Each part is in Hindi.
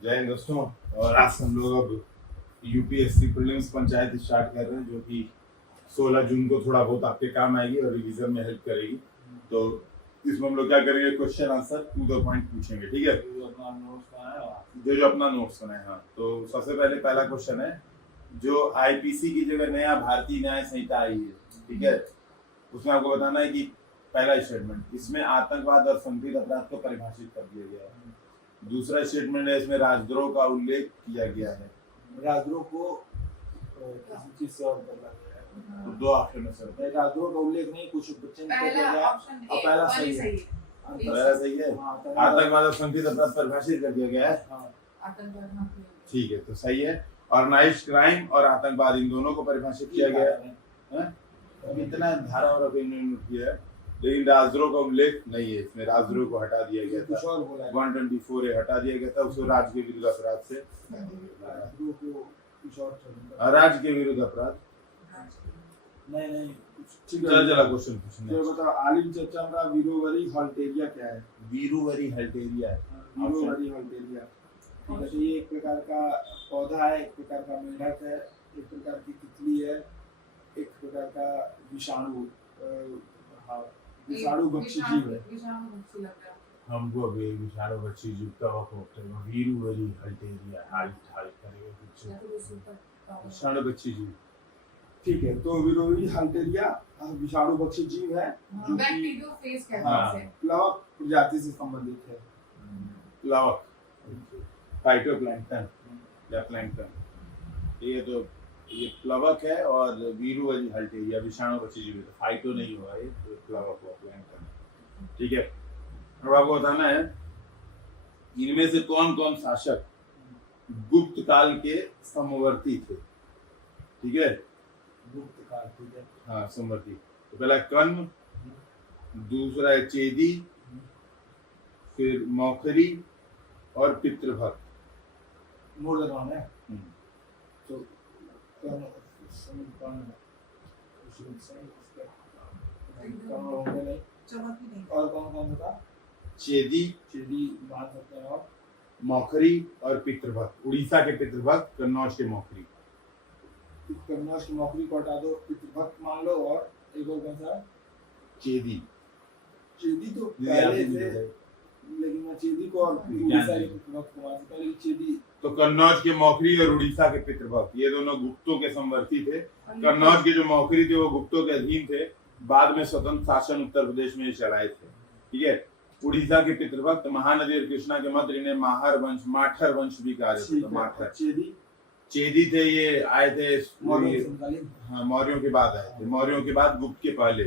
जय हिंद दोस्तों। और आज हम लोग अब यूपीएससी प्रीलिम्स पंचायत स्टार्ट कर रहे हैं, जो कि 16 जून को थोड़ा बहुत आपके काम आएगी और रिवीजन में हेल्प करेगी। तो इसमें हम लोग क्या करेंगे, question answer to the point पूछेंगे, ठीक है। जो अपना नोट्स बनाए। हाँ, तो सबसे पहले पहला क्वेश्चन है, जो आईपीसी की जगह नया भारतीय न्याय संहिता आई है, ठीक है, उसमें आपको बताना है कि पहला स्टेटमेंट, इसमें आतंकवाद और संगठित अपराध को परिभाषित कर दिया गया है। दूसरा स्टेटमेंट है, इसमें राजद्रोह का उल्लेख किया गया है। राजद्रोह को किसी चीज से और बदला गया है। तो दो ऑप्शन है सर। राजद्रोह का उल्लेख नहीं, कुछ बच्चे ने पहला ऑप्शन ए, पहला सही है। पहला सही है। आतंकवाद और संगठित अपराध परिभाषित कर दिया गया है। आतंकवाद, ठीक है, तो सही है। ऑर्गेनाइज्ड क्राइम और आतंकवाद इन दोनों को परिभाषित किया गया है। अब इतना धारा और अभिनय किया है, लेकिन राजद्रोह का उल्लेख नहीं है इसमें। राजद्रोह को हटा दिया गया था, 124 हटा दिया गया था, उसको राज्य के विरुद्ध अपराध से, राज्य के विरुद्ध अपराध नहीं चला क्वेश्चन पूछना तो बताओ, आलिम चर्चा का वीरोवरी हल्टेरिया क्या है? वीरुवरी हल्टेरिया है। वीरोवरी हल्टेरिया, ठीक है। तो ये एक प्रकार का पौधा है, एक प्रकार का मेंढक है, एक प्रकार की तितली है, एक प्रकार का विषाणु भक्षी जीव है। हमको अभी विषाणु भक्षी जीव का वीरुवरी हल्टेरिया विषाणु भक्षी जीव, ठीक है। तो वीरोवरी हल्टेरिया विषाणु भक्षी जीव है, जो प्लवक प्रजाति से संबंधित है। प्लवक, फाइटोप्लैंक्टन या प्लैंक्टन, ये तो ये प्लवक है। और वीरुवरी हल्टेरिया विषाणु भक्षी जीव, तो फाइटो नहीं हुआ, ये तो प्लवक हुआ, प्लैंक्टन, ठीक है। अब आपको बताना है, इनमें से कौन कौन शासक गुप्त काल के समवर्ती थे, ठीक है। गुप्त काल, ठीक है। हाँ, समवर्ती। तो पहला कर्ण, दूसरा है चेदी, फिर मौखरी और पितृभक्त। मोर लगाना है तो और कौन कौन था? चेदी मान सकते हैं, और मौखरी और पितृभक्त। उड़ीसा के पितृभक्त, कन्नौज के मौखरी। कन्नौज की मौखरी को हटा दो, पितृभक्त मान लो, और एक और कौन सा? चेदी तो पहले थे, लेकिन मैं चेदी को और उड़ीसा के पितृभक्त को मान सकता हूं, लेकिन चेदी तो कन्नौज के मौखरी और उड़ीसा के पितृभक्त, ये दोनों गुप्तों के समवर्ती थे। कन्नौज के जो मौखरी थे वो गुप्तों के अधीन थे, बाद में स्वतंत्र शासन उत्तर प्रदेश में चलाए थे, ठीक है। उड़ीसा के पितृभक्त महानदी और कृष्णा के मध्य इन्हें माठर वंश भी कहा जाता था। माठर चेदी थे, ये आए थे मौर्यों के बाद आए थे, मौर्यों के बाद गुप्त के पहले।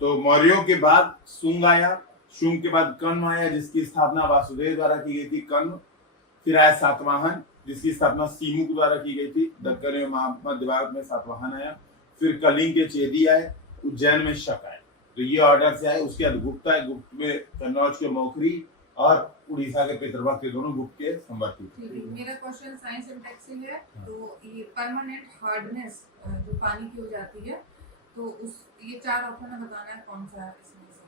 तो मौर्यों के बाद शुंग आया, शुंग के बाद कर्ण आया, जिसकी स्थापना वासुदेव द्वारा की गई थी, कर्ण। फिर आया सातवाहन, जिसकी स्थापना सीमुक द्वारा की गई थी, दक्कन एवं मध्य भारत में सातवाहन आया। फिर कलिंग के चेदी आए, उज्जैन में शक आए। तो ये ऑर्डर से आए। उसके बाद गुप्त आए, गुप्त में कन्नौज के मौखरी और उड़ीसा के पितृभक्त, के दोनों गुप्त के समवर्ती थे। मेरा क्वेश्चन साइंस एंड टेक्स से है। तो ये परमानेंट हार्डनेस जो पानी की हो जाती है, तो उस ये चार ऑप्शन में बताना है कौन सा है इसमें से।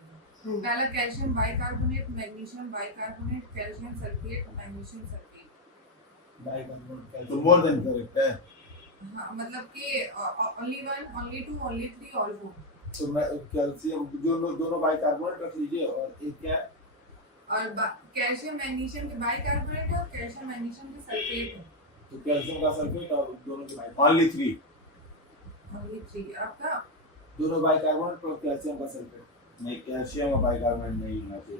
पहला calcium bicarbonate, magnesium bicarbonate, calcium sulphate, magnesium sulphate. तो मोर देन करेक्ट है। हाँ, मतलब कि only one, only two, only three, all four. तो मैं कैल्शियम दोनों बाइकार्बोनेट रख लीजिए, और एक क्या है? और कैल्शियम मैग्नीशियम के बाइकार्बोनेट है और कैल्शियम मैग्नीशियम के सल्फेट है। तो कैल्शियम का सल्फेट और दोनों के बाइकार्बोनेट, ओनली थ्री आपका दोनों बाइकार्बोनेट और कैल्शियम का सल्फेट। नहीं, कैल्शियम और बाइकार्बोनेट नहीं होना चाहिए।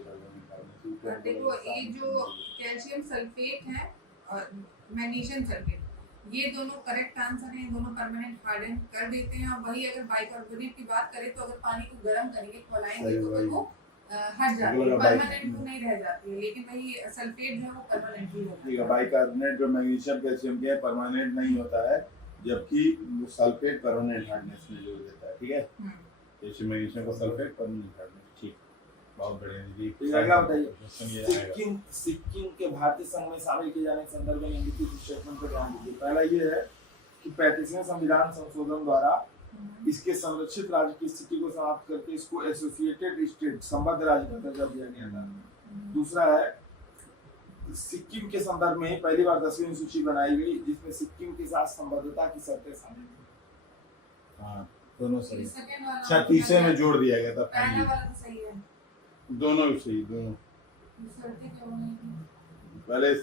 देखो, ये जो कैल्शियम सल्फेट है और मैग्नीशियम सल्फेट, ये दोनों करेक्ट आंसर हैं। दोनों परमानेंट हार्डन कर देते हैं। और वही अगर बाइकार्बोनेट की बात करें, तो अगर पानी को गर्म करेंगे, खौलाएंगे, तो वो हट जाती है, परमानेंट तो नहीं रह जाती है। लेकिन वही सल्फेट जो है वो परमानेंट ही होता है। बाइकार्बोनेट जो मैग्नीशियम कैल्शियम के परमानेंट नहीं होता है, जबकि सल्फेट परमानेंट हार्डनेस में जोड़ देता है, ठीक है। जैसे मैग्नीशियम का सल्फेट परमानेंट हार्डनेस, ठीक, बहुत बढ़िया। अगला बताइए, सिक्किम के भारतीय संघ में शामिल किए जाने के संदर्भ में निम्नलिखित स्टेटमेंट पर ध्यान दीजिए। पहला ये है कि 35वें संविधान संशोधन द्वारा इसके संरक्षित राज्य की स्थिति को समाप्त करके इसको एसोसिएटेड स्टेट, संबद्ध राज्य का दर्जा दिया गया था। दूसरा है सिक्किम के संदर्भ में पहली बार 10वीं सूची बनाई गई जिसमें सिक्किम के साथ संबद्धता की शर्तें शामिल थी। हाँ दोनों सही है। सेकंड वाला अच्छा तीसरे में जोड़ दिया गया था पहला finally। वाला तो सही है, दोनों भी सही दोनों शर्तें क्या होंगी? पहले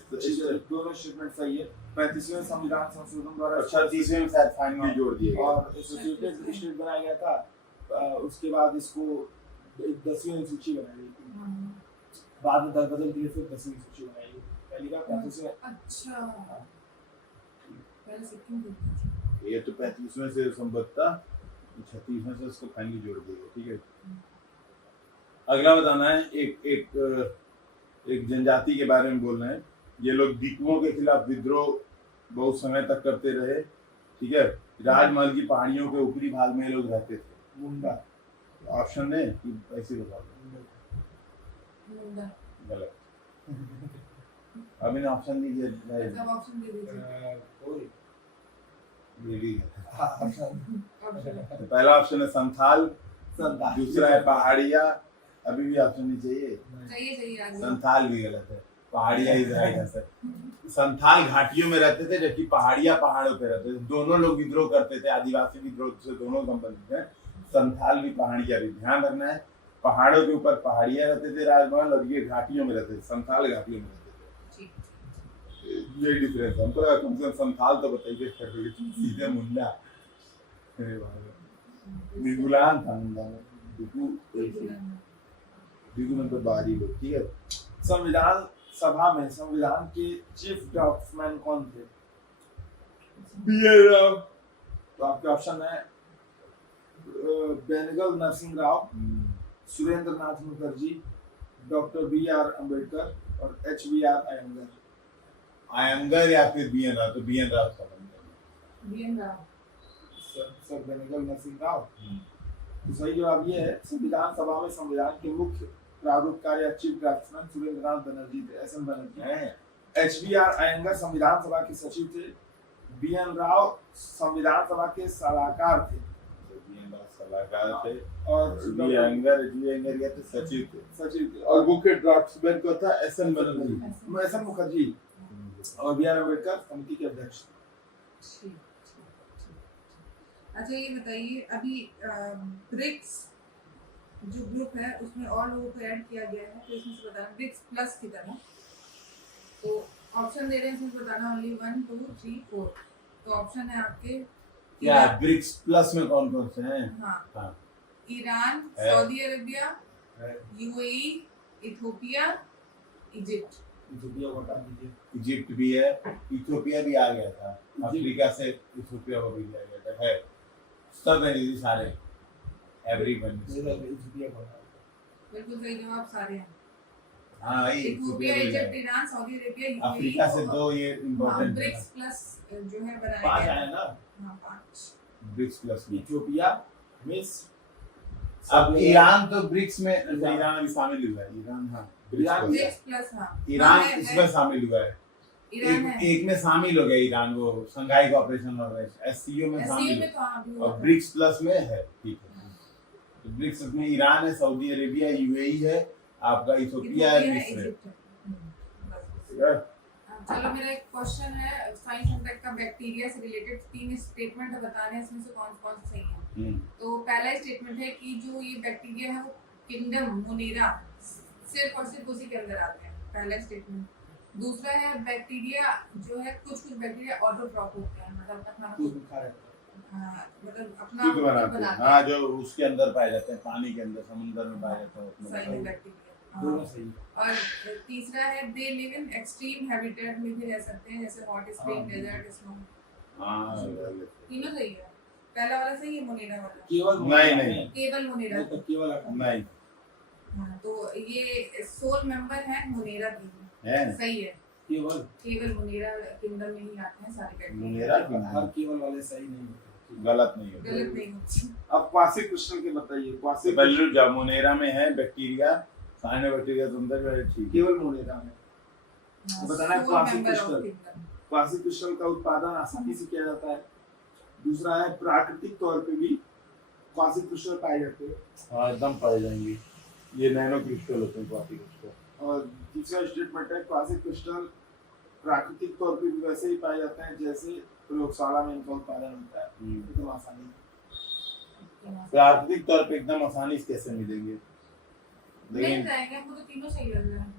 दोनों स्टेटमेंट सही है। 35वें संविधान संशोधन द्वारा अच्छा तीसरे में शायद फाइनली जोड़ दिया गया। और एसोसिएटेड स्टेट बनाया गया था, उसके बाद इसको 10वीं सूची बनाई गई थी। बाद में दर बदल दिए फिर 10वीं सूची बनाई गई। पहली बार 35वें। अच्छा पहले सिक्किम की थी। ये तो 35वें से संबद्ध था, 36वें से उसको फाइनली जोड़ दिया गया। ठीक है, अगला बताना है एक जनजाति के बारे में बोल रहे हैं। ये लोग दीपुओं के खिलाफ विद्रोह बहुत समय तक करते रहे। ठीक है, राजमहल की पहाड़ियों के ऊपरी भाग में ये लोग रहते थे। मुंडा। ऑप्शन है कि ऐसे बता दो। मुंडा। गलत। अभी ने ऑप्शन नहीं दिया। सब ऑप्शन दे दीजिए। कोई ये भी है। ऑप्शन ऑप्शन तो पहला ऑप्शन है संथाल, संताल। दूसरा है पहाड़िया। अभी भी ऑप्शन नहीं चाहिए। चाहिए आगे। संथाल भी गलत है, पहाड़िया ही राइट आंसर। संथाल घाटियों में रहते थे जबकि पहाड़िया पहाड़ों पे रहते थे। दोनों लोग विद्रोह करते थे, आदिवासी विद्रोह से दोनों संबंधित हैं। संथाल भी पहाड़िया भी, ध्यान रखना है। पहाड़ों के ऊपर पहाड़िया रहते थे राजमहल, और ये घाटियों में रहते थे, संथाल घाटियों में रहते थे। ये डिफरेंस है। हमको लगा कम से कम संथाल तो बताइए, सीधे मुंडा। अरे बाप रे, गुलाम था मुंडा में। दीदू नंबर 12 लोग। ठीक है, संविधान सभा में संविधान के चीफ ड्राफ्ट्समैन कौन थे? बी.एन. राव। तो आपके ऑप्शन है बेनगल नरसिंह राव, सुरेंद्र नाथ मुखर्जी, डॉक्टर बी.आर. अम्बेडकर और H.B.R. अयंगर। अयंगर या फिर बी.एन. राव? तो बी.एन. राव का बनता बीएन राव। सर बेनगल नरसिंह राव। तो सही जवाब ये है, संविधान सभा में संविधान के मुख्य प्रारूपकार या चीफ ड्राफ्ट्समैन सुरेंद्रनाथ बनर्जी थे, एसएन बनर्जी। है। H.B.R. अयंगर संविधान सभा के सचिव थे। बी.एन. राव संविधान सभा के सलाहकार थे। बी.एन. राव सलाहकार थे और बी अयंगर या तो सचिव थे। सचिव थे। और मुख्य ड्राफ्ट्समैन को था एसएन बनर्जी। एसएन मुखर्जी और बी.आर. अम्बेडकर समिति के अध्यक्ष थे। ठीक। अच्छा ये बताइए, अभी ब्रिक्स जो ग्रुप है उसमें और लोगों को ऐड किया गया है, तो इसमें से बताना ब्रिक्स प्लस की तरह। तो ऑप्शन दे रहे हैं, इसमें बताना ओनली 1 2 3 4। तो ऑप्शन है आपके क्या ब्रिक्स प्लस में कौन कौन से हैं? हाँ, ईरान, है। सऊदी अरेबिया, है। UAE, Ethiopia, Egypt. इथियोपिया को हटा दीजिए। इजिप्ट भी है, इथियोपिया भी आ गया था, अफ्रीका से इथियोपिया को भी लिया गया था। है सब है ये सारे, एवरीवन। इथियोपिया को हटा दीजिए। बिल्कुल सही जवाब सारे हैं। हाँ ये इथियोपिया, भी इजिप्ट, है। Iran, Saudi Arabia, UAE. Africa से 2 ये इम्पोर्टेंट ब्रिक्स प्लस जो है बनाया 5 गया आए है। ना। हाँ 5। ब्रिक्स प्लस में। इथियोपिया, मिस्र। अब ईरान तो ब्रिक्स में, ईरान अभी शामिल हुआ है। ईरान हाँ ईरान ब्रिक्स ब्रिक्स प्लस हाँ। ईरान हाँ, है, इसमें शामिल हुआ है। ईरान है। एक में शामिल हो गया ईरान, वो शंघाई कोऑपरेशन ऑर्गेनाइजेशन एससीओ में एससीओ शामिल में तो हाँ भी और हुआ था। ब्रिक्स प्लस में है। ठीक है, तो ब्रिक्स में ईरान है, सऊदी अरेबिया, यूएई है, आपका इथियोपिया है, इथियोपिया है, मिस्र है। इजिप्ट है। बस। ठीक है? चलो मेरा एक क्वेश्चन है साइंस एंड टेक का, बैक्टीरिया से रिलेटेड 3 स्टेटमेंट बताने हैं, इसमें से कौन कौन से सही हैं। तो पहला स्टेटमेंट है कि जो ये बैक्टीरिया है वो किंगडम मोनेरा सिर्फ और सिर्फ उसी के अंदर आते हैं, पहला स्टेटमेंट। दूसरा है बैक्टीरिया जो है कुछ बैक्टीरिया ऑटोट्रॉफ होते हैं, मतलब अपना खुद खा रहे हैं। मतलब अपना खुद खुद बनाते हैं। हाँ जो उसके अंदर पाए जाते हैं, पानी के अंदर, समुद्र में पाए जाते हैं सही उसमें। है बैक्टीरिया। दोनों सही। और तीसरा है they live in extreme habitat में भी रह सकते हैं, जैसे हॉट स्प्रिंग, डेजर्ट, स्नो। हाँ तीनों सही है। पहला वाला सही है, मोनेरा वाला। केवल नहीं। केवल मोनेरा। नहीं तो केवल हटा। नहीं हाँ, तो ये सोल मेंबर है मोनेरा की, है सही है। केवल मोनेरा किंगडम में ही आते हैं सारे बैक्टीरिया। मोनेरा हर केवल वाले सही नहीं होते। गलत नहीं होता। गलत नहीं होती। अब क्वासी क्रिस्टल के बताइए। क्वासी पहले जो मोनेरा में है बैक्टीरिया, साइनोबैक्टीरिया तो अंदर है। ठीक है, केवल मोनेरा में। हाँ, बताना है soul quasi member of crystal. kingdom। Quasi crystal का उत्पादन आसानी से किया जाता है। दूसरा है प्राकृतिक तौर पे भी क्वासी क्रिस्टल पाए जाते हैं। हाँ एकदम पाए जाएंगे। ये नैनो क्रिस्टल होते हैं, क्वासी क्रिस्टल। और तीसरा स्टेटमेंट है क्वासी क्रिस्टल प्राकृतिक तौर पे भी वैसे ही पाए जाते हैं जैसे प्रयोगशाला में इनका उत्पादन होता है, एकदम आसानी से। प्राकृतिक तौर पे एकदम आसानी से कैसे मिलेंगे? मिल लेकिन जाएंगे, हमको तो तीनों सही लग रहा है।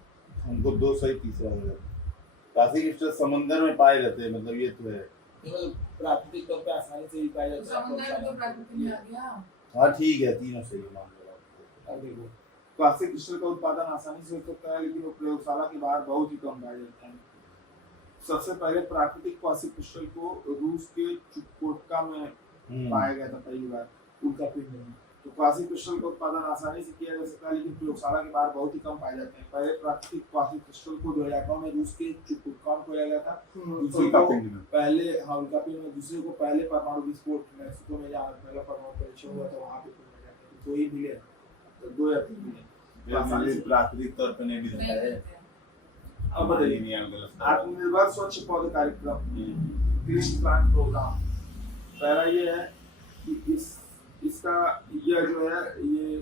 हमको दो सही तीसरा हो जाता। काफी क्रिस्टल समुद्र में पाए जाते हैं, मतलब ये तो है। केवल प्राकृतिक तौर पे आसानी से ही पाया तो जाता है समुद्र में तो प्रयोगशाला प्रकृति में आ गया। हाँ ठीक है, तीनों सही मान लो। में। अब देखो क्वासी क्रिस्टल का उत्पादन आसानी से हो सकता है, लेकिन वो प्रयोगशाला के बाहर बहुत ही कम पाया जाता है। सबसे पहले प्राकृतिक क्वासी क्रिस्टल को रूस के चुकोटका में पाया गया था पहली बार, उल्का पिंड में। तो क्वासी क्रिस्टल का उत्पादन आसानी से किया जा सकता है, लेकिन प्रयोगशाला के बाहर बहुत ही कम पाए जाते हैं। पहले प्राकृतिक क्वासी क्रिस्टल को 2009 में रूस के चुकोटका में खोया गया था। दूसरे उल्का को पिंड में। पहले उल्का पिंड में, दूसरे को पहले परमाणु विस्फोट मैक्सिको में जहाँ पहला परमाणु परीक्षण हुआ था वहाँ पे खोया गया था। तो दो ही मिले, तो 2 या 3 मिले। आसानी से प्राकृतिक तौर पे नहीं नहीं मिलता है। मिलते हैं। अब बताइए, नहीं है, गलत। आत्मनिर्भर स्वच्छ पौधे कार्यक्रम, ग्रीन प्लांट प्रोग्राम। पहला ये है कि इसका यह जो है ये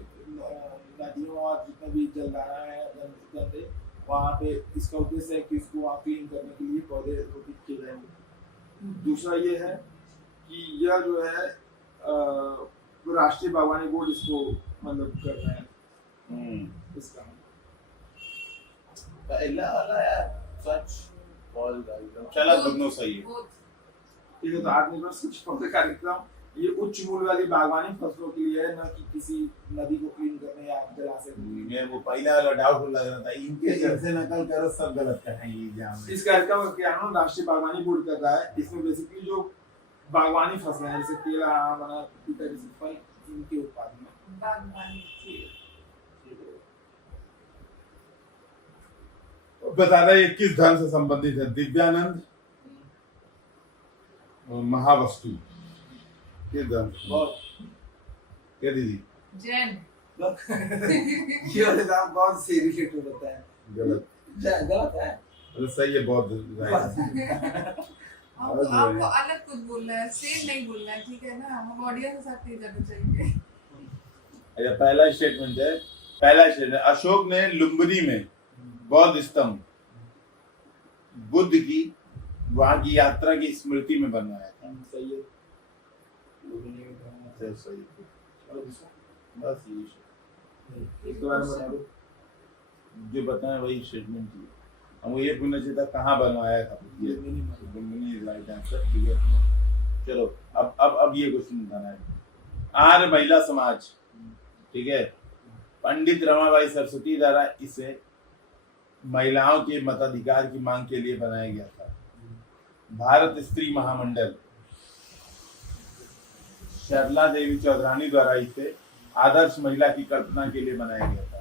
नदियों और जितने भी जलधाराएं हैं गंदे, वहाँ पे इसका उद्देश्य है कि इसको वहाँ क्लीन करने के लिए पौधे रोपित किए जाएंगे। दूसरा ये है कि यह जो है राष्ट्रीय बागवानी बोर्ड इसको मतलब कर रहा है इसका। पहला वाला यार सच बॉल गाइस, चला दोनों सही है। बहुत ये तो आत्मनिर्भर स्वच्छ पौधे कार्यक्रम ये उच्च मूल्य वाली बागवानी फसलों के लिए है, न कि किसी नदी को क्लीन करने या जलाशय को। मैं वो पहला वाला डाउट लग रहा था, इनके जब से नकल करो सब गलत करेंगे एग्जाम में। इस कार्यक्रम का क्रियान्वयन राष्ट्रीय बागवानी बोर्ड कर रहा है। इसमें बेसिकली जो बागवानी फसलें हैं जैसे केला, आम, अनार, पपीता जैसे फल, इनके उत्पादन में बागवानी। बताना ये किस धर्म से संबंधित है? दिव्यानंद और महावस्तु किस धर्म से? बहुत क्या दीदी? जैन। ये वाले नाम बहुत से रिलेटेड होता है। गलत। गलत है। अरे सही है, बहुत आपको अलग कुछ बोलना है, सेम नहीं बोलना है, ठीक है ना? हम ऑडियंस के साथ नहीं जाना चाहिए। अच्छा, पहला स्टेटमेंट है अशोक ने लुम्बिनी में बौद्ध स्तंभ बुद्ध की वहां की यात्रा की स्मृति में बनवाया था। सही है। सही है। बस ये इसके बारे में बता दो। जो बताएं वही स्टेटमेंट थी। हमको ये पूछना चाहिए था कहाँ बनवाया था। ये लुम्बिनी राइट आंसर, ठीक है। चलो अब ये क्वेश्चन बताना है। आर्य महिला समाज, ठीक है, पंडित रमाबाई सरस्वती द्वारा इसे महिलाओं के मताधिकार की मांग के लिए बनाया गया था। भारत स्त्री महामंडल सरला देवी चौधरानी द्वारा इसे आदर्श महिला की कल्पना के लिए बनाया गया था।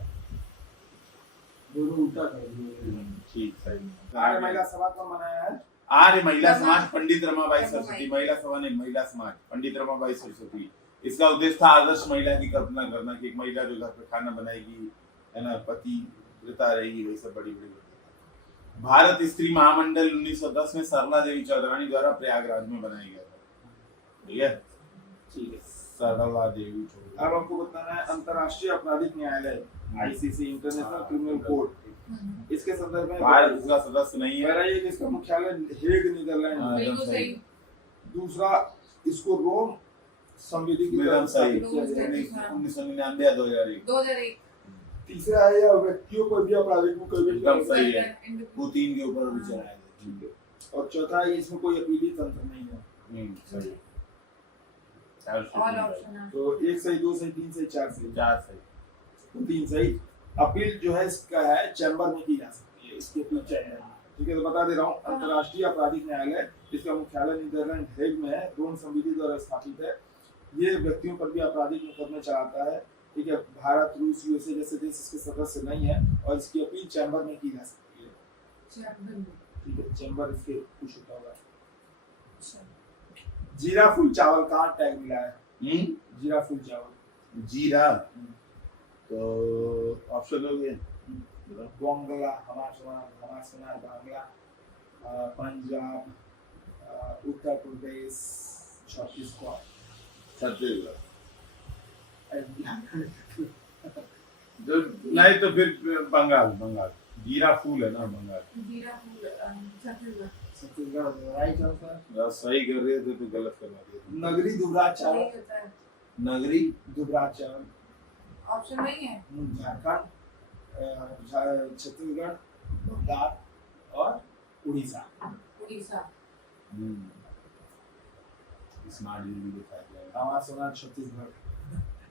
दोनों उल्टा कर दिए। ठीक, सही। आर्य महिला सभा कब मनाया है? आर्य महिला समाज पंडित रमाबाई सरस्वती, महिला सभा ने महिला समाज पंडित रमाबाई सरस्वती। इसका उद्देश्य था आदर्श महिला की कल्पना करना कि एक महिला जो घर पे खाना बनाएगी, है ना, पति वृता रहेगी, वही सब बड़ी बड़ी। भारत स्त्री महामंडल 1910 में सरला देवी चौधरानी द्वारा प्रयागराज में बनाया गया था। ठीक है, ठीक है। सरला देवी चौधरानी। अब आपको बताना है अंतर्राष्ट्रीय आपराधिक न्यायालय आईसीसी इंटरनेशनल क्रिमिनल कोर्ट, इसके संदर्भ में भारत इसका सदस्य नहीं पहला है। ये कि इसका मुख्यालय हेग नीदरलैंड में है। बिल्कुल सही। दूसरा इसको रोम संविधि की एकदम तरफ सही। स्थापित किया गया है। 1999 या 2001। 2001। तीसरा है यह व्यक्तियों को भी आपराधिक को कोई भी एकदम सही है। Independent। पुतिन के ऊपर भी चलाया था। ठीक है। और चौथा है इसमें कोई अपीली तंत्र नहीं है। सही है। All option है। तो 1 सही, 2 सही, 3 सही, 4 सही। 4 सही। तो 3 सही। अपील जो है इसका है चैम्बर में की जा सकती है, इसकी अपील चैम्बर में। ठीक है, तो बता दे रहा हूँ अंतर्राष्ट्रीय आपराधिक न्यायालय, इसका मुख्यालय नीदरलैंड हेग में है, रोम संविधि द्वारा स्थापित है। ये व्यक्तियों पर भी आपराधिक मुकदमे चलाता है। ठीक है, भारत, रूस, यूएसए जैसे देश इसके सदस्य नहीं है और इसकी अपील चैम्बर में की जा सकती है। ठीक है, चैम्बर इसके कुछ होता होगा। जीरा फूल चावल कहाँ टैग मिला है? जीरा फूल चावल। जीरा तो ऑप्शन हो गए बांग्ला, हमारा सोनार बांग्ला, पंजाब, उत्तर प्रदेश, छत्तीसगढ़। छत्तीसगढ़। जो नहीं तो फिर बंगाल। जीरा फूल है ना बंगाल। जीरा फूल छत्तीसगढ़। Chhattisgarh right answer. यार सही कर रहे थे तो गलत करवा दिया। नगरी दुबराज सही चावल। होता है। नगरी दुबराज चावल ऑप्शन नहीं है। झारखंड, छत्तीसगढ़, बंगाल और उड़ीसा। उड़ीसा। स्मार्ट जी भी दिखाया जाएगा। आवाज सुना छत्तीसगढ़।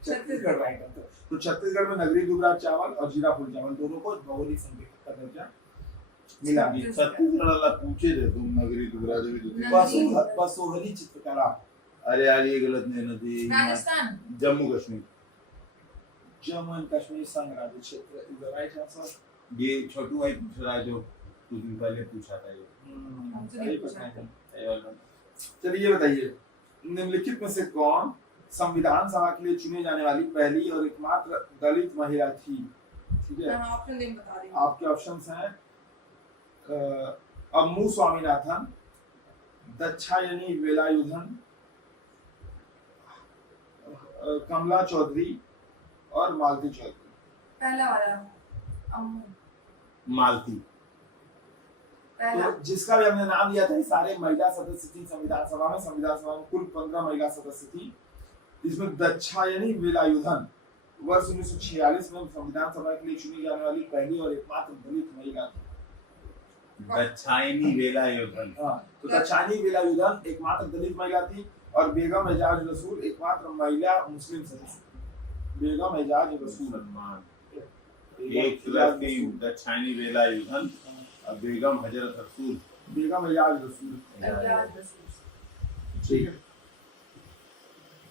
छत्तीसगढ़। Chhattisgarh right answer. तो छत्तीसगढ़ में नगरी दुबराज चावल और जीरा फूल चावल दोनों को भौगोलिक संकेत का दर्जा मिला। ये छत्तीसगढ़ वाला पूछे थे तुम नगरी दुबराज भी तो नगरी। बसोहली चित्रकला। अरे यार ये गलत नहीं ना थी। राजस्थान। जम्मू कश्मीर। जम्मू एंड कश्मीर संघ राज्य क्षेत्र इज द राइट आंसर। ये छोटू भाई पूछ रहा है जो कुछ दिन पहले पूछा था ये। सही पता है। ये वाला। चलिए ये बताइए, निम्नलिखित में से कौन संविधान सभा के लिए चुने जाने वाली पहली और एकमात्र दलित महिला थी? ठीक है, हाँ ऑप्शन दे बता रही हूँ। आपके ऑप्शंस हैं अम्मू स्वामीनाथन, दक्षायनी वेलायुधन, कमला चौधरी और मालती चौधरी। पहला वाला अम्मू। मालती। पहला। तो जिसका भी हमने नाम लिया था, ये सारे महिला सदस्य थी संविधान सभा में। संविधान सभा में कुल 15 महिला सदस्य थी। इसमें दक्षायनी वेलायुधन वर्ष 1946 में संविधान सभा के लिए चुनी जाने वाली पहली और एकमात्र दलित महिला थी। दक्षायनी वेलायुधन। हाँ, तो दक्षायनी वेलायुधन एकमात्र दलित महिला थी और बेगम एजाज रसूल एकमात्र महिला मुस्लिम सदस्य। बेगम एजाज रसूल। मुसलमान। एक तरफ थी दक्षायनी वेलायुधन और बेगम हजरत रसूल। बेगम एजाज रसूल। ठीक है।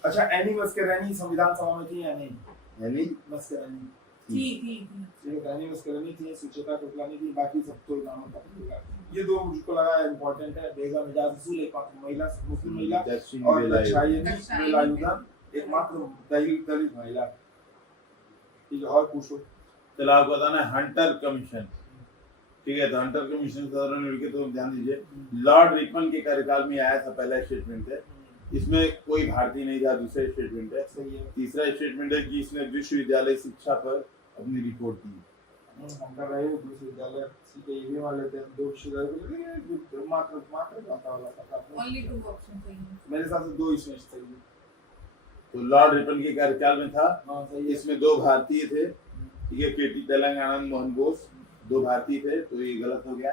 अच्छा, एनी मस्करैनी संविधान सभा में थी या नहीं? यानी मस्करैनी थी। ठीक है, एनी मस्करैनी थी, सुचेता टोपलानी थी, बाकी सब तो नाम पता लगा। ये दो मुझको लगा इंपॉर्टेंट है। बेगम एजाज रसूल एकमात्र महिला मुस्लिम महिला और दक्षायनी वेलायुधन एकमात्र दलित महिला। ठीक है, और पूछो। चलो आपको बताना है हंटर कमीशन। ठीक है, तो हंटर कमीशन के दौरान मिलके तो ध्यान दीजिए, लॉर्ड रिपन के कार्यकाल में आया था पहला स्टेटमेंट है। इसमें कोई भारतीय नहीं था। दूसरा स्टेटमेंट है। सही है। तीसरा स्टेटमेंट है कि इसने विश्वविद्यालय शिक्षा पर अपनी रिपोर्ट दी। हम कर रहे हैं विश्वविद्यालय सीटे ये भी मान लेते हैं। दो विश्वविद्यालय मात्र आता वाला था। ओनली 2 ऑप्शन सही है। मेरे हिसाब से दो इसमें सही है। तो लॉर्ड रिपन के कार्यकाल में था। हाँ सही है। इसमें 2 भारतीय थे। ठीक है, केटी तेलंगाना मोहन बोस 2 भारतीय थे, तो ये गलत हो गया।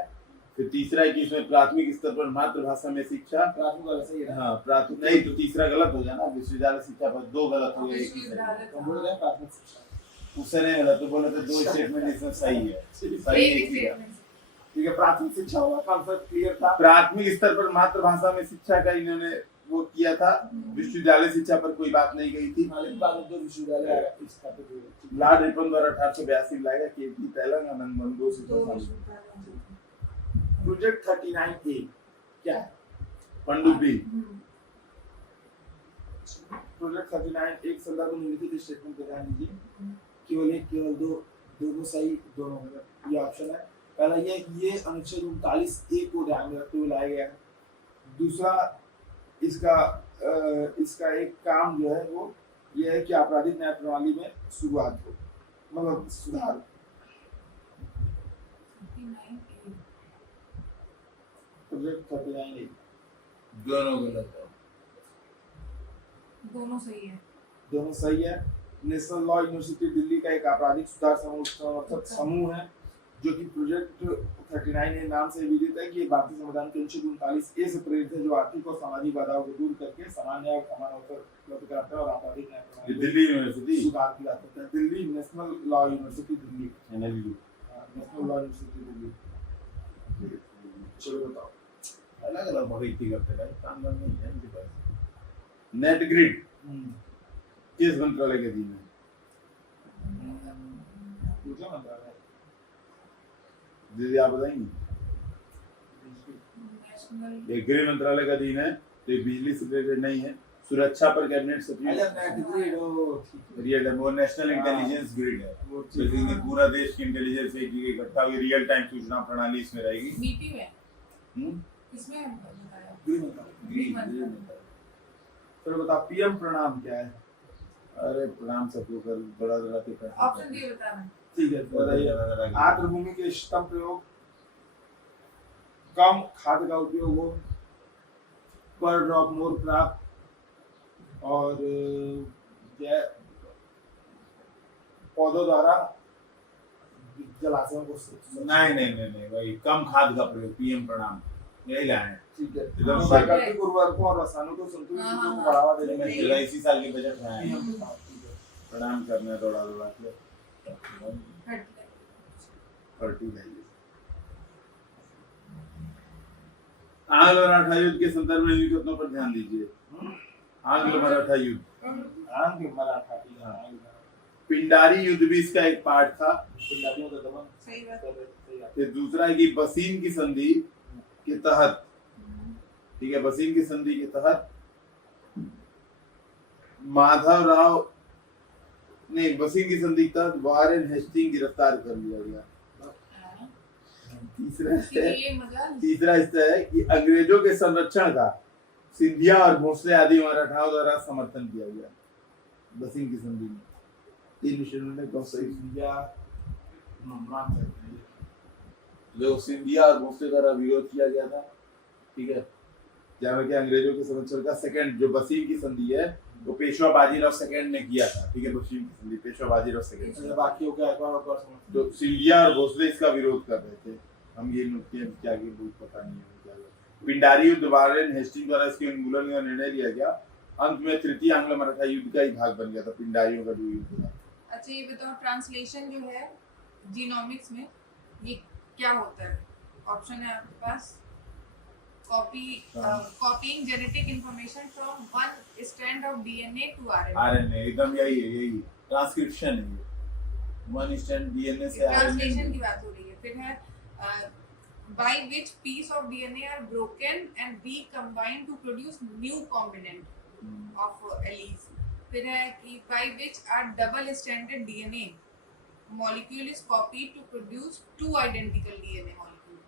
फिर तीसरा है कि इसमें प्राथमिक स्तर पर मातृभाषा में शिक्षा। प्राथमिक वाला सही है। हाँ प्राथमिक नहीं, तो तीसरा गलत हो गया ना। विश्वविद्यालय शिक्षा पर 2 गलत हो गए। विश्वविद्यालय तो बोल रहे हैं प्राथमिक शिक्षा। उससे नहीं मिला तो बोले थे 2 स्टेटमेंट इसमें सही है। सही एक एक ही है। स्टेटमेंट। ठीक है, प्राथमिक शिक्षा होगा, कॉन्सेप्ट क्लियर था। प्राथमिक स्तर पर मातृभाषा में शिक्षा का इन्होंने वो किया था। विश्वविद्यालय शिक्षा पर कोई बात नहीं कही थी। हालांकि बाद में दो विश्वविद्यालय आया इस खाते पे। लॉर्ड रिपन द्वारा 1882 लाया गया। केटी तेलंगाना मोहन बोस दो विश्वविद्यालय। प्रोजेक्ट 39A क्या है? पनडुब्बी। प्रोजेक्ट 39 एक संदर्भ निम्नलिखित स्टेटमेंट पे ध्यान दीजिए। केवल दोनों सही, दोनों गलत। ये ऑप्शन है। पहला ये है कि ये अनुच्छेद 39A को ध्यान में रखते हुए लाया गया है। दूसरा इसका एक काम जो है वो ये है कि आपराधिक न्याय प्रणाली में शुरुआत हो, मतलब सुधार। प्रोजेक्ट 39A दोनों गलत है। दोनों सही है। दोनों सही है। नेशनल लॉ यूनिवर्सिटी दिल्ली का एक आपराधिक सुधार समर्थक समूह है जो कि प्रोजेक्ट 39A नाम से विदित है कि ये भारतीय संविधान के अनुच्छेद 39A से प्रेरित है, जो आर्थिक और सामाजिक बाधाओं को दूर करके समान न्याय और समान अवसर उपलब्ध कराता है और आपराधिक न्याय प्रणाली में दिल्ली यूनिवर्सिटी सुधार की बात करता है। Delhi national law university Delhi. NLU. National law university Delhi. चलो बताओ। अलग अलग भविष्य करते भाई, काम करना नहीं है इनके पास। नेट ग्रिड किस मंत्रालय के अधीन है? पूछो मंत्रालय। दीदी आप बताएंगे। नेशनल। ये गृह मंत्रालय का अधीन है, तो ये बिजली से रिलेटेड नहीं है। सुरक्षा पर कैबिनेट सचिव। रियल वो नेशनल इंटेलिजेंस ग्रिड है। लेकिन पूरा देश की इंटेलिजेंस एक जगह इकट्ठा हुई, रियल टाइम सूचना प्रणाली इसमें रहेगी। नीति में किसमें बताया? गृह मंत्रालय। चलो बता, पीएम प्रणाम क्या है? अरे प्रणाम सबको कर बड़ा बड़ा के ऑप्शन डी बताना। ठीक है, बताइए। आर्द्रभूमि के इष्टतम प्रयोग, कम खाद का उपयोग हो, पर ड्रॉप मोर प्राप्त, और पौधों द्वारा जलाशयों को नहीं भाई, कम खाद का प्रयोग, पीएम प्रणाम, यही लाए हैं। ठीक है, एकदम प्राकृतिक उर्वरकों और रसायनों को संतुलित उपयोग को बढ़ावा देने में जुलाई इसी साल के बजट में आए हैं। PM प्रणाम, ठीक है। प्रणाम करना है दौड़ा के फर्टिलाइजर। आंग्ल मराठा युद्ध के संदर्भ में निकटों पर ध्यान दीजिए। आंग्ल मराठा युद्ध, आंग्ल मराठा, पिंडारी युद्ध भी इसका एक पार्ट था। पिंडारियों का दमन, सही बात। सही बात। फिर दूसरा है कि बसीन की संधि के तहत, ठीक है, बसीन की संधि के तहत माधवराव, नहीं, बसीन की संधि के तहत वारेन हेस्टिंग गिरफ्तार कर लिया गया। तीसरा हिस्सा है कि अंग्रेजों के संरक्षण का सिंधिया और भोसले आदि मराठाओं द्वारा समर्थन किया गया बसीन की संधि में। तीन विषयों में कौन सा सिंधिया, जो सिंधिया और भोसले द्वारा विरोध किया गया था, ठीक है, जहाँ के अंग्रेजों के संरक्षण का सेकंड जो बसीन की संधि है वो पेशवा बाजीराव सेकंड ने किया था, ठीक है, बसीन की संधि पेशवा बाजीराव सेकंड। बाकी का एक और तो सिंधिया और भोसले इसका विरोध कर रहे थे। हम ये नुक्ते क्या आगे बहुत पता नहीं है क्या। पिंडारी युद्ध वारेन हेस्टिंग द्वारा इसके उन्मूलन का निर्णय लिया गया। अंत में तृतीय आंग्ल मराठा युद्ध का ही भाग बन गया था, पिंडारियों का जो युद्ध था। अच्छा, ये बताओ ट्रांसलेशन जो है जीनोमिक्स में ये क्या होता है? ऑप्शन है आपके पास, copying genetic information from one strand of DNA to RNA, एकदम यही है, यही ट्रांसक्रिप्शन है, वन स्ट्रैंड डीएनए से ट्रांसलेशन की बात हो रही है। फिर है by which piece of DNA are broken and recombined to produce new combinant of alleles. फिर है कि by which are double stranded DNA molecule is copied to produce two identical DNA molecule.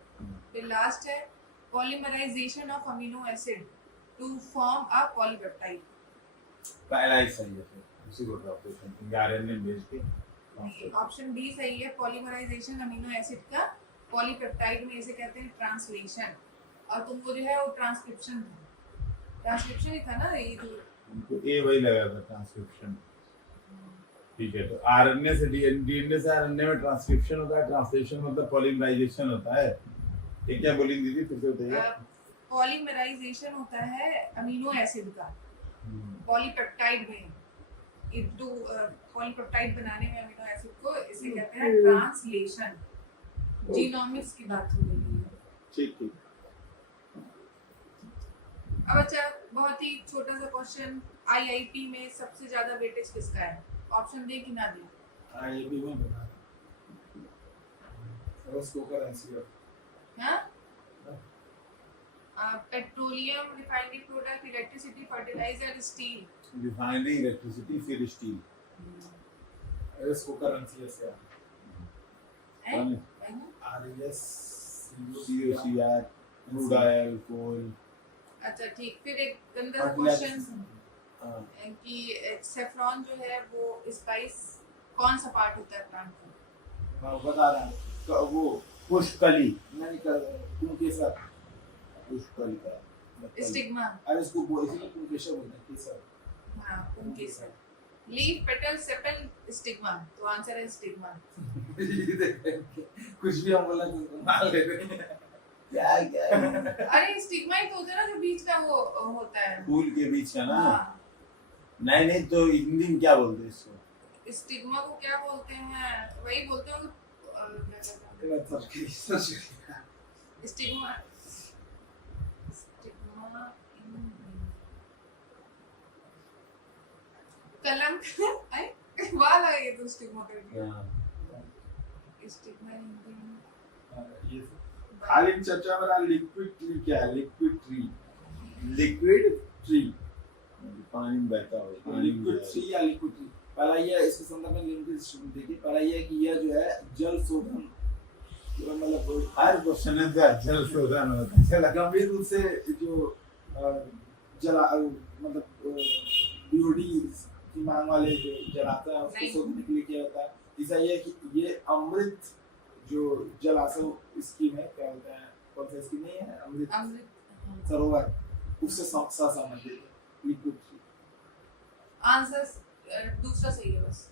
फिर last है polymerization of amino acid to form a polypeptide. पहला ही सही है, उसी को ट्रांसलेशन आरएनए बेस पे। ऑप्शन डी सही है, पॉलीमराइजेशन अमीनो एसिड का पॉलीपेप्टाइड में इसे कहते हैं ट्रांसलेशन, और तुमको जो है वो ट्रांसक्रिप्शन ही था ना, ये जो उनको ए वही लगा था ट्रांसक्रिप्शन, ठीक है। तो आरएनए से डीएनए से आरएनए में ट्रांसक्रिप्शन होता है, ट्रांसलेशन मतलब पॉलीमराइजेशन होता है। ये क्या बोली दीदी, फिर से बताइए। पॉलीमराइजेशन होता है अमीनो एसिड का पॉलीपेप्टाइड में, इनटू पॉलीपेप्टाइड बनाने में अमीनो एसिड को, इसे कहते हैं ट्रांसलेशन। जीनोमिक्स की बात हो रही है। ठीक। अब अच्छा, बहुत ही छोटा सा क्वेश्चन, आईआईपी में सबसे ज्यादा वेटेज किसका है? ऑप्शन दे कि ना दे? आईआईपी में बता उसको करेंसी है। हां, petroleum, refinery product, electricity, fertilizer, steel. Refinery, electricity, फिर स्टील। इसको करेंसी है RS COCR, crude oil, coal. अच्छा ठीक, फिर एक गंदा क्वेश्चन कि सेफ्रॉन जो है वो स्पाइस कौन सा पार्ट होता है प्लांट का? मैं बता रहा हूं, वो पुष्पकली, नहीं कर क्योंकि सर पुष्पकली का स्टिग्मा। अरे इसको वो इसीलिए पुंकेसर बोलते हैं केसर। हां, पुंकेसर। Leaf, petal, sepal, stigma. तो आंसर है स्टिग्मा। कुछ भी हम बोलना तो मान लेते हैं। क्या अरे स्टिग्मा ही तो होता है ना, जो बीच का वो होता है, फूल के बीच का ना। हाँ। नहीं तो हिंदी में क्या बोलते हैं इसको? स्टिग्मा को क्या बोलते हैं? वही बोलते हैं स्टिग्मा। कलंक वाला है तो स्टिग्मा कर स्टिग्मा हिंदी में। ये खाली चर्चा वाला लिक्विड ट्री क्या है? लिक्विड ट्री पानी में बहता हो, लिक्विड ट्री या लिक्विड ट्री। पहला ये इसके संदर्भ में लिंग्विस्टिक देखिए, पहला ये कि यह जो है जल शोधन, मतलब हर क्वेश्चन है जल शोधन होता है। चला गंभीर रूप से जो जला मतलब बीओडी की मांग वाले जो जलाता है उसको शोधने के लिए किया जाता है। तीसरा ये है कि ये अमृत जो जल आशय स्कीम है, क्या होता है, कौन सा स्कीम नहीं है, अमृत अमृत सरोवर, उससे संबंधित है लिक्विड थ्री। आंसर दूसरा सही है बस।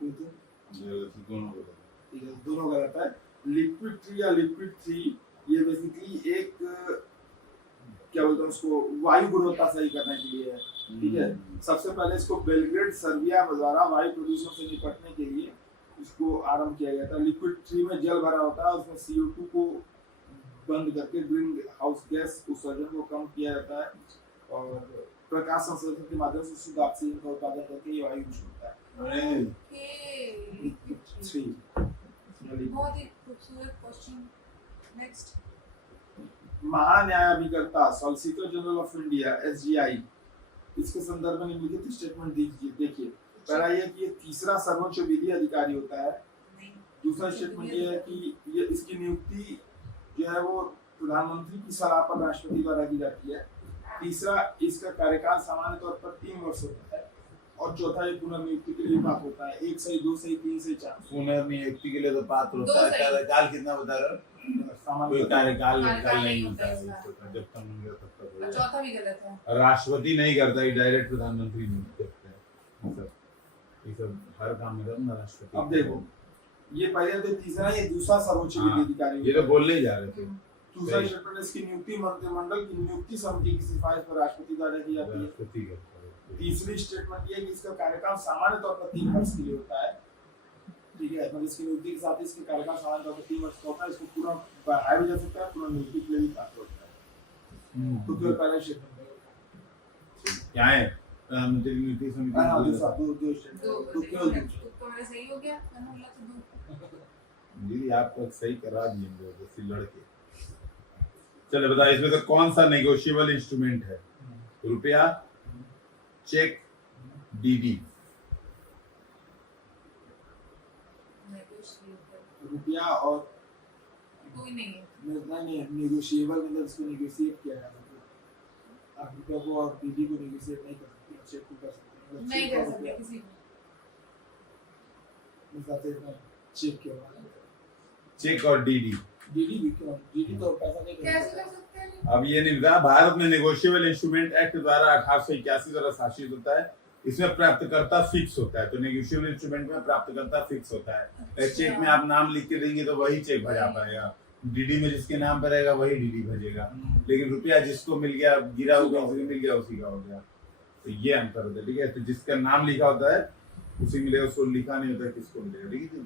ठीक है, दोनों गलत है। लिक्विड थ्री या लिक्विड थ्री ये बेसिकली एक क्या बोलते हैं उसको, वायु गुणवत्ता सही करने के लिए है। ठीक है, सबसे पहले इसको बेलग्रेड सर्बिया द्वारा वायु प्रदूषण से निपटने के लिए इसको आरंभ किया गया था। लिक्विड थ्री में जल भरा होता है, उसमें CO2 को बंद करके ग्रीन हाउस गैस उत्सर्जन को कम किया जाता है और प्रकाश संश्लेषण के माध्यम से शुद्ध ऑक्सीजन का उत्पादन करके ये वायु दूषित होता है। लिक्विड थ्री बहुत ही खूबसूरत क्वेश्चन। नेक्स्ट। महान्यायाधिकर्ता solicitor general of India SGI, इसके संदर्भ में निम्नलिखित स्टेटमेंट देखिए। पहला ये कि ये तीसरा सर्वोच्च विधि अधिकारी होता है। दूसरा स्टेटमेंट ये है कि ये इसकी नियुक्ति जो है वो प्रधानमंत्री की सलाह पर राष्ट्रपति द्वारा की जाती है। तीसरा, इसका कार्यकाल सामान्य तौर पर 3 वर्ष होता है। और चौथा, ये पुनर्नियुक्ति के लिए पात्र होता है। 1 सही, 2 सही, 3 सही, 4 पुनर्नियुक्ति के लिए तो पात्र होता है। कार्यकाल कितना बता रहे हो? कोई कार्यकाल नहीं होता है जब तक नहीं तब तक। चौथा भी गलत है। राष्ट्रपति नहीं करता, ये डायरेक्ट प्रधानमंत्री नियुक्त करता है। मतलब ये सब हर काम में ना राष्ट्रपति। अब देखो, ये पहले तो तीसरा, ये दूसरा सर्वोच्च विधि अधिकारी। ये तो बोलने ही जा रहे थे। दूसरा स्टेटमेंट, इसकी नियुक्ति मंत्रिमंडल की नियुक्ति समिति की सिफारिश पर राष्ट्रपति द्वारा की जाती है। तीसरी स्टेटमेंट ये है कि इसका कार्यकाल सामान्य तौर पर 3 वर्ष के लिए होता है। ठीक है, मतलब इसकी नियुक्ति के साथ इसके कार्यकाल सामान्य तौर पर 3 वर्ष का होता है। इसको पूरा बढ़ाया भी जा सकता है, पूरा नियुक्ति के लिए भी पात्र होता है। तो केवल पहला स्टेटमेंट क्या है? प्रधानमंत्री नियुक्ति समिति। हां, दूसरा दो स्टेटमेंट तो केवल तो मेरा सही हो गया। मैंने बोला तो दो। दीदी आपको सही करा दिए जैसे लड़के। चलो बताओ, इसमें से कौन सा नेगोशिएबल इंस्ट्रूमेंट है? रुपया, चेक, DD। रुपया और कोई नहीं है। नहीं, नेगोशिएबल मतलब इसको नेगोशिएट किया जा सकता है। आप रुपया को और DD को नेगोशिएट नहीं कर सकते, चेक को कर सकते हैं। नहीं कर सकते किसी को। चेक के बाद चेक और DD। DD भी क्यों? DD तो पैसा नहीं कैसे कर सकते हैं? अब ये नहीं बताया, भारत में नेगोशिएबल इंस्ट्रूमेंट एक्ट द्वारा 1881 द्वारा शासित होता है। इसमें प्राप्तकर्ता फिक्स होता है। तो नेगोशिएबल इंस्ट्रूमेंट में प्राप्तकर्ता फिक्स होता है। चेक में आप नाम लिख के देंगे तो वही चेक भजा पाएगा। DD में जिसके नाम पर रहेगा वही DD भेजेगा। लेकिन रुपया जिसको मिल गया, गिरा हुआ उसी मिल गया, उसी का हो गया। तो ये अंतर होता है। ठीक है, तो जिसका नाम लिखा होता है उसी मिलेगा, उसको लिखा नहीं होता किसको मिलेगा। ठीक है,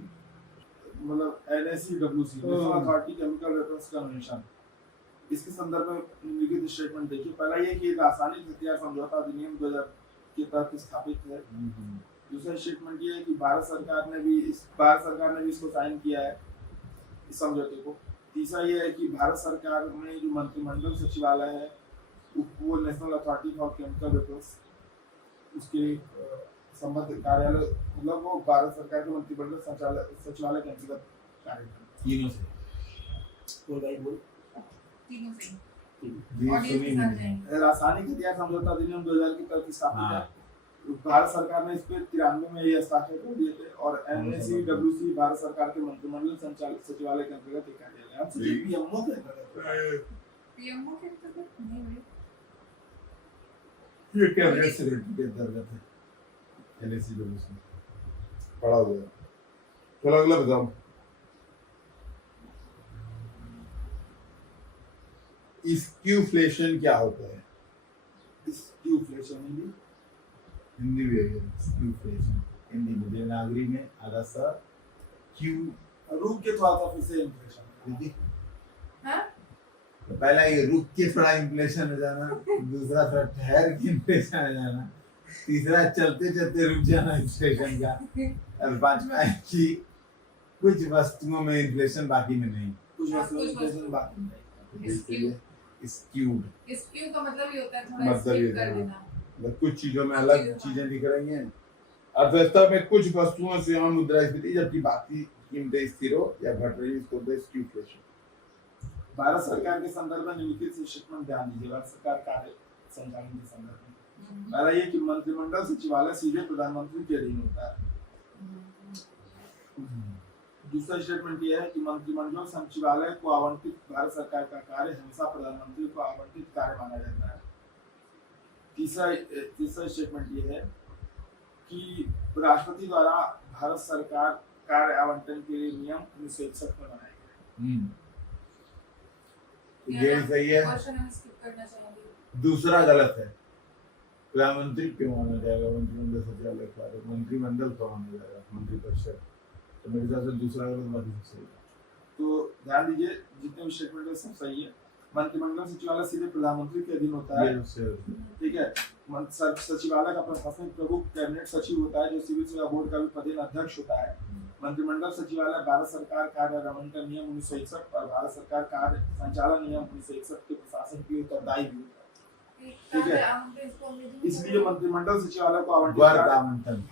मतलब NACWC national authority chemical weapons convention, इसके संदर्भ में निम्नलिखित स्टेटमेंट देखिए। पहला ये कि रासायनिक हथियार समझौता अधिनियम 2000 के तहत स्थापित है। दूसरा स्टेटमेंट ये है कि भारत सरकार ने भी इसको साइन किया है, इस समझौते को। तीसरा ये है कि भारत सरकार में जो मंत्रिमंडल सचिवालय है वो national authority for chemical weapons, उसके संबद्ध कार्यालय, मतलब वो भारत सरकार के मंत्रिमंडल सचिवालय के अंतर्गत कार्य करता है। तीनों से बोल भाई बोल। तीनों से। ऑडियंस के साथ जाएंगे। रासायनिक हथियार समझौता अधिनियम 2000 के तहत स्थापित है। भारत सरकार ने इस पे 93 में ये हस्ताक्षर कर दिए थे। और NACWC भारत सरकार के मंत्रिमंडल सचिवालय के अंतर्गत एक कार्यालय है। आपसे PMO के अंतर्गत। PMO के अंतर्गत नहीं भाई, ये कैबिनेट सेक्रेटरी के अंतर्गत है। NACWC पढ़ा हुआ। चलो अगला बताओ। स्क्यूफ्लेशन क्या होता है? स्क्यूफ्लेशन हिंदी भी है। स्क्यूफ्लेशन हिंदी में देवनागरी में आधा सा क्यू। रुक के थोड़ा सा फिर से इन्फ्लेशन। दीदी हाँ? तो पहला ये रुक के थोड़ा इन्फ्लेशन हो जाना, दूसरा थोड़ा ठहर के इन्फ्लेशन हो जाना, तीसरा चलते चलते रुक जाना इन्फ्लेशन का, और पांचवा है कि कुछ वस्तुओं में इन्फ्लेशन बाकी में नहीं। कुछ वस्तुओं में इन्फ्लेशन बाकी नहीं। स्क्यूड स्क्यू का मतलब ये होता है थोड़ा मतलब ये स्किप कर देना। मतलब कुछ चीजों में अलग चीजें दिख रही हैं। अर्थव्यवस्था में कुछ वस्तुओं से और मुद्रास्फीति जबकि बाकी कीमतें स्थिर हो या घट रही है, इसको बोलते हैं स्क्यूफ्लेशन। भारत सरकार के संदर्भ में निम्नलिखित स्टेटमेंट ध्यान दीजिए। भारत सरकार कार्य संचालन के संदर्भ में पहला ये कि मंत्रिमंडल सचिवालय सीधे प्रधानमंत्री के अधीन होता है। दूसरा स्टेटमेंट ये है कि मंत्रिमंडल सचिवालय को आवंटित भारत सरकार का कार्य हमेशा प्रधानमंत्री को आवंटित कार्य माना जाता है। तीसरा स्टेटमेंट ये है कि राष्ट्रपति द्वारा भारत सरकार कार्य आवंटन के लिए नियम 1961 में बनाए गए। ये सही है। क्वेश्चन हम स्किप करना चाहेंगे। दूसरा गलत है। प्रधानमंत्री क्यों माना जाएगा मंत्रिमंडल सचिवालय कार्य? मंत्रिमंडल को माना जाएगा, मंत्रिपरिषद। तो मेरे हिसाब से दूसरा गलत बाकी सब सही है। तो ध्यान दीजिए, जितने भी स्टेटमेंट है सब सही है। मंत्रिमंडल सचिवालय सीधे प्रधानमंत्री के अधीन होता है, ठीक है। सचिवालय का प्रशासनिक प्रमुख कैबिनेट सचिव होता है, जो सिविल सेवा बोर्ड का भी पदेन अध्यक्ष होता है। मंत्रिमंडल सचिवालय भारत सरकार कार्य आवंटन नियम 1961 और भारत सरकार कार्य संचालन नियम 1961 के प्रशासन के लिए उत्तरदायी भी होता है, ठीक है। इसलिए मंत्रिमंडल सचिवालय को आवंटित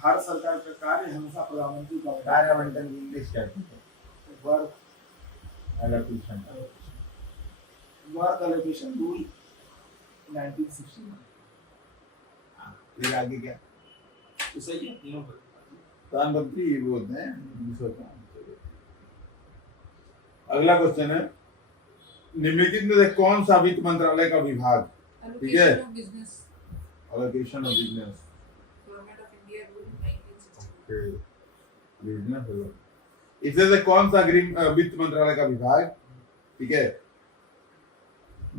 भारत सरकार का कार्य हमेशा प्रधानमंत्री को कार्य आवंटन की इंग्लिश क्या है? Work allocation. Work allocation rule 1961। फिर आगे क्या? तो सही है, तीनों पर। प्रधानमंत्री ये बोलते हैं। अगला क्वेश्चन है, निम्नलिखित में से कौन सा वित्त मंत्रालय का विभाग, ठीक है, allocation of business, government of India rule 1962। Business, इसमें से कौन सा वित्त मंत्रालय का विभाग, ठीक है,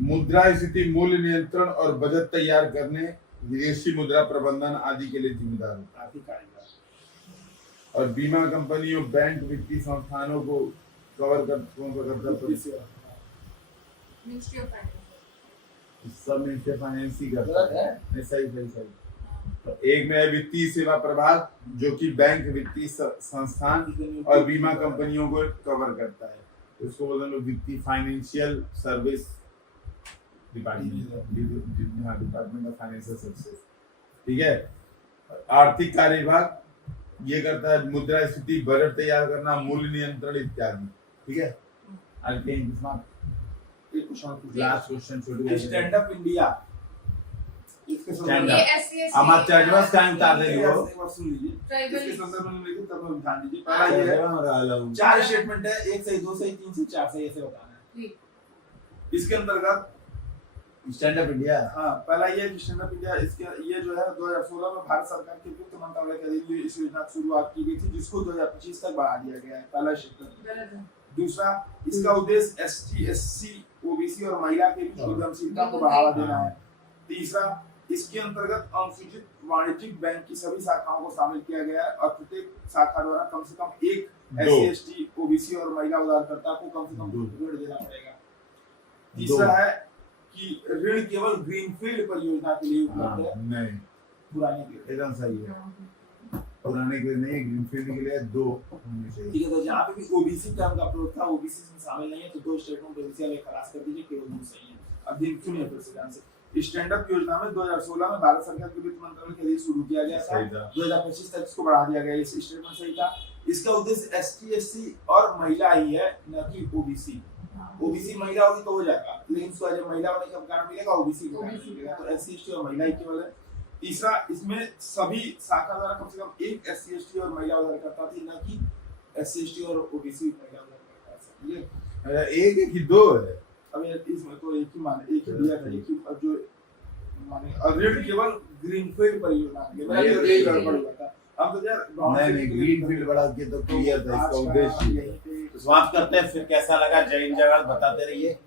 मुद्रास्फीति, मूल्य नियंत्रण और बजट तैयार करने, विदेशी मुद्रा प्रबंधन आदि के लिए जिम्मेदार होता है, और बीमा कंपनियों, बैंक, वित्तीय संस्थानों को कवर करता है? Ministry of finance. सब मिनिस्ट्री ऑफ फाइनेंस ही करता है। सही। तो एक में है वित्तीय सेवा प्रभाग, जो कि बैंक, वित्तीय संस्थान और बीमा कंपनियों को कवर करता है। उसको बोलते हैं वित्तीय financial service department of financial services, ठीक है। आर्थिक कार्य विभाग ये करता है मुद्रास्फीति, बजट तैयार करना, मूल्य नियंत्रण इत्यादि, ठीक है। लास्ट क्वेश्चन छोटे स्टैंड अप इंडिया, इसके Stand संदर्भ up. SC हमारे चैटबॉक्स टाइम उतार देंगे वो। एक बार सुन लीजिए, ट्राइबल इसके संदर्भ में लेकिन तब हम ध्यान दीजिए। पहला ये है, 4 स्टेटमेंट है, 1 सही, 2 सही, 3 सही, 4 सही, ऐसे बताना है। ठीक। इसके अंतर्गत स्टैंड अप इंडिया, हाँ, पहला ये कि स्टैंड अप इंडिया, इसके ये जो है 2016 में भारत सरकार के वित्त मंत्रालय के अधीन इस योजना की शुरुआत की गई थी, जिसको 2025 तक बढ़ा दिया गया है। पहला स्टेटमेंट। गलत है। दूसरा, इसका उद्देश्य एसटी, एससी, ओबीसी और महिला के बीच उद्यमशीलता को बढ़ावा देना है। तीसरा, इसके अंतर्गत अनुसूचित वाणिज्यिक बैंक की सभी शाखाओं को शामिल किया गया है और प्रत्येक शाखा द्वारा कम से कम एक एससी, एसटी, ओबीसी और महिला उधारकर्ता को कम से कम ऋण देना पड़ेगा। तीसरा है कि ऋण केवल ग्रीनफील्ड परियोजना के लिए उपलब्ध है, नहीं, पुराने के लिए। एकदम सही है। पुराने के लिए नहीं, ग्रीनफील्ड के लिए 2 होने चाहिए। ठीक है, तो जहाँ पे भी ओबीसी टर्म का प्रयोग था, ओबीसी में शामिल नहीं है, तो 2 स्टेटमेंट ओबीसी वाले खलास कर दीजिए, केवल 2 सही है। अब दिन सुनिए फिर से ध्यान से। स्टैंड अप योजना में 2016 में भारत सरकार के वित्त मंत्रालय के लिए शुरू किया गया था, 2025 तक इसको बढ़ा दिया गया। इस स्टेटमेंट सही था। इसका उद्देश्य एसटी, एससी और महिला ही है, न कि ओबीसी। ओबीसी महिला होगी तो हो जाएगा, लेकिन उसको जब महिला होने का कारण मिलेगा, ओबीसी को मिलेगा, तो एससी, एसटी और महिला ही केवल है। तीसरा, इसमें सभी शाखा द्वारा कम से कम एक एससी, एसटी और महिला उधारकर्ता थी, न कि एससी, एसटी और ओबीसी महिला उधारकर्ता। अरे एक है कि 2 है? अब इसमें तो एक ही माने, एक ही दिया था, एक ही जो माने, और ऋण केवल ग्रीनफील्ड परियोजना के लिए। मेरा ये गड़बड़ हुआ था। अब तो यार नहीं, ग्रीनफील्ड बढ़ा के तो क्लियर था इसका उद्देश्य। समाप्त करते हैं। फिर कैसा लगा जय हिंद जय भारत बताते रहिए।